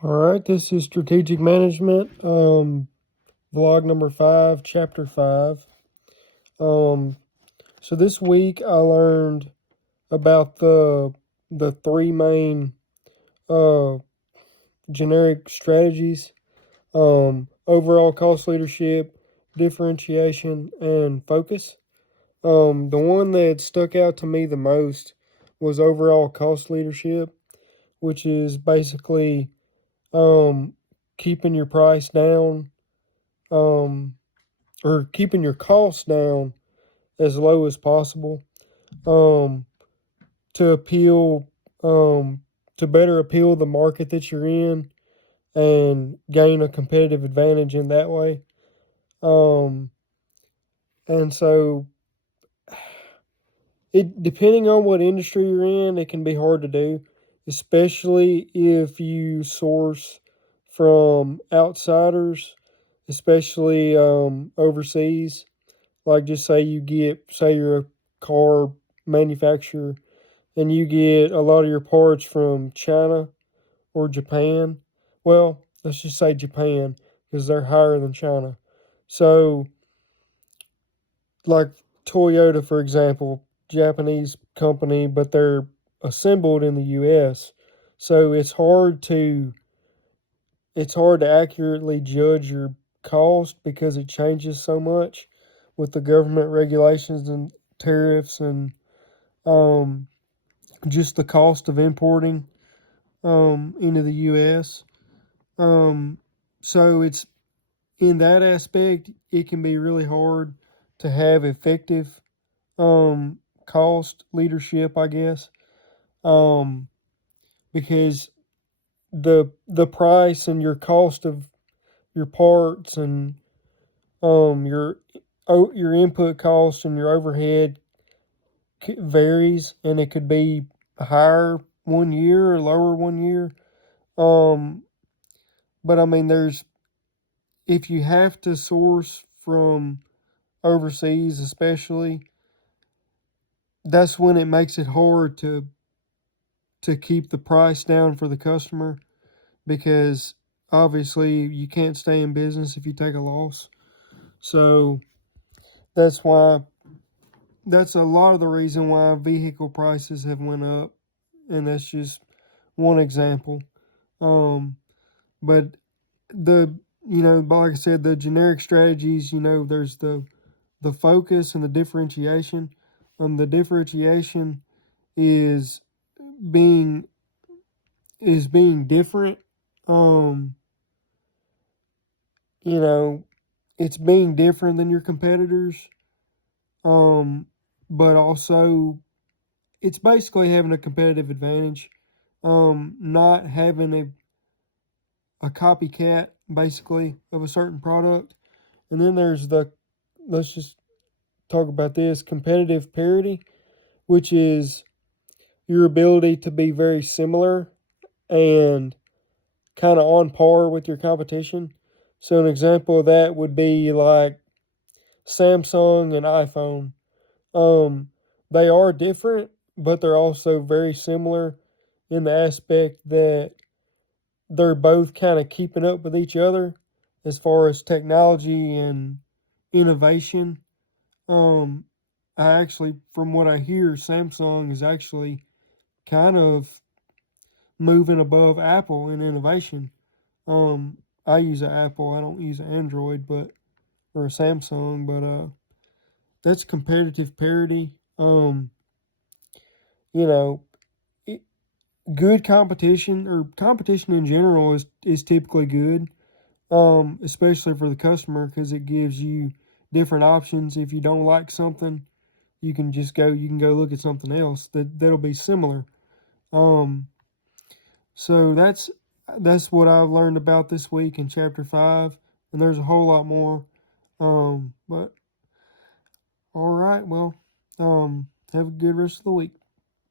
All right, this is strategic management, vlog number 5, chapter 5. Um, so this week I learned about the three main uh, generic strategies: overall cost leadership, differentiation, and focus. The one that stuck out to me the most was overall cost leadership, which is basically um, keeping your price down, um, or keeping your costs down as low as possible, um, to appeal, um, to better appeal the market that you're in and gain a competitive advantage in that way. Um, and so, it depending on what industry you're in, it can be hard to do, especially if you source from outsiders, especially overseas. Like, just say you're a car manufacturer and you get a lot of your parts from China or Japan. Well, let's just say Japan because they're higher than China. So, like Toyota, for example, Japanese company, but they're assembled in the US. So it's hard to accurately judge your cost because it changes so much with the government regulations and tariffs and um, just the cost of importing into the U.S. Um, so it's in that aspect, it can be really hard to have effective um, cost leadership, I guess, um, because the price and your cost of your parts and your your input cost and your overhead varies, and it could be higher one year or lower one year. Um, but I mean, there's if you have to source from overseas, especially, that's when it makes it hard to keep the price down for the customer because obviously you can't stay in business if you take a loss. So that's why that's a lot of the reason why vehicle prices have went up, and that's just one example. Um, but the like I said, the generic strategies, there's the focus and the differentiation. The differentiation is being being different. Um, you know, it's being different than your competitors. Um, but also it's basically having a competitive advantage. Not having a copycat basically of a certain product. And then there's let's just talk about this competitive parity, which is your ability to be very similar and kind of on par with your competition. So, an example of that would be like Samsung and iPhone. Um, they are different, but they're also very similar in the aspect that they're both kind of keeping up with each other as far as technology and innovation. Um, I actually, from what I hear, Samsung is actually kind of moving above Apple in innovation. I use an Apple. I don't use an Android, but or a Samsung. But that's competitive parity. You know, it, good competition or competition in general is typically good. Especially for the customer because it gives you different options. If you don't like something, you can go look at something else that'll be similar. Um, so that's what I've learned about this week in chapter 5, and there's a whole lot more. But all right, well, have a good rest of the week.